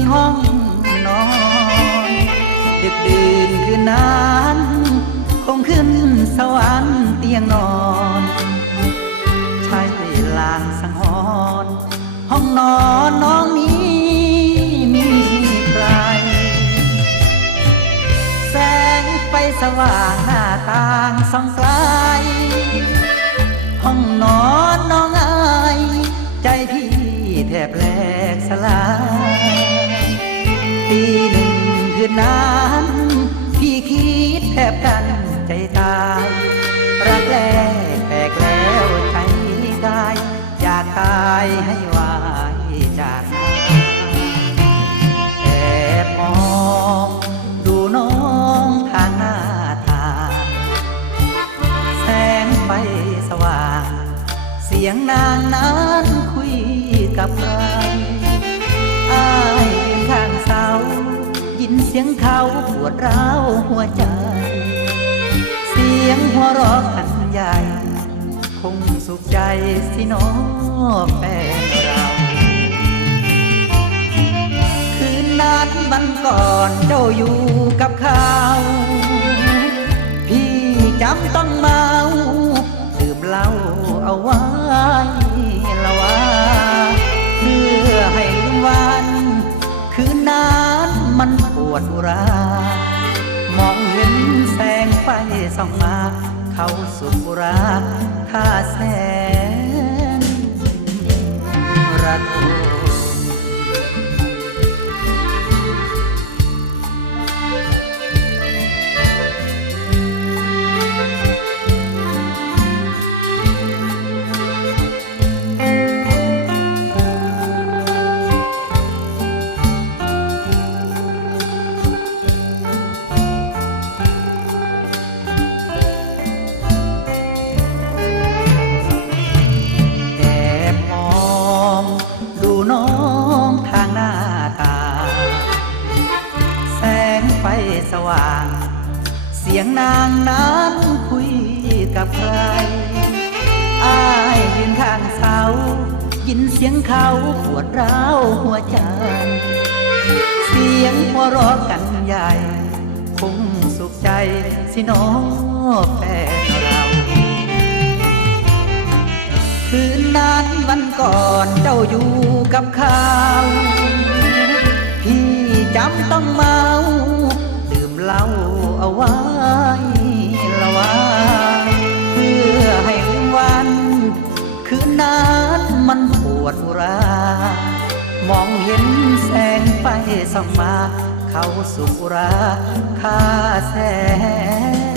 นห้องนอนดึกดื่นคืนนั้นคงขึ้นสวรรค์เตียงนอนใช่ลางสังหรณ์ห้องนอนน้องนี้มีใครแสงไฟสว่างหน้าต่างส่องไกลห้องนอนน้องอายใจพี่แทบแหลกสลายตีหนึ่งคืนนั้นพี่คิดแทบกันใจตายรักแรกแตกแล้วใจกายอยากตายให้วายจากหน้าแอบมองดูน้องทางหน้าทางแสงไฟสว่างเสียงนางนั้นคุยกับใครอ้ายยืนข้างเสายินเสียงเขาปวดร้าวหัวใจเสียงหัวเราะกันใหญ่คงสุขใจสิน้องแฟนเราคืนนั้นวันก่อนเจ้าอยู่กับเขาพี่จำต้องเมาดื่มเหล้าเอาไว้ละว่าเพื่อให้ลืมวันคืนนั้นมันปวดอุรามองเห็นแสงไฟส่องมาเขาสุดอุราท่าแสนระทมสว่างเสียงนางนั้นคุยกับใครอ้ายยืนข้างเสายินเสียงเขาปวดร้าวหัวใจเสียงหัวเราะกันใหญ่คงสุขใจสิน้องแฟนเราคืนนั้นวันก่อนเจ้าอยู่กับเขาพี่จำต้องเมาเล่าเอาไว้ละว่าเพื่อให้ลืมวันคืนนั้นมันปวดอุรามองเห็นแสงไฟส่องมาเขาสุขอุราค่าแสน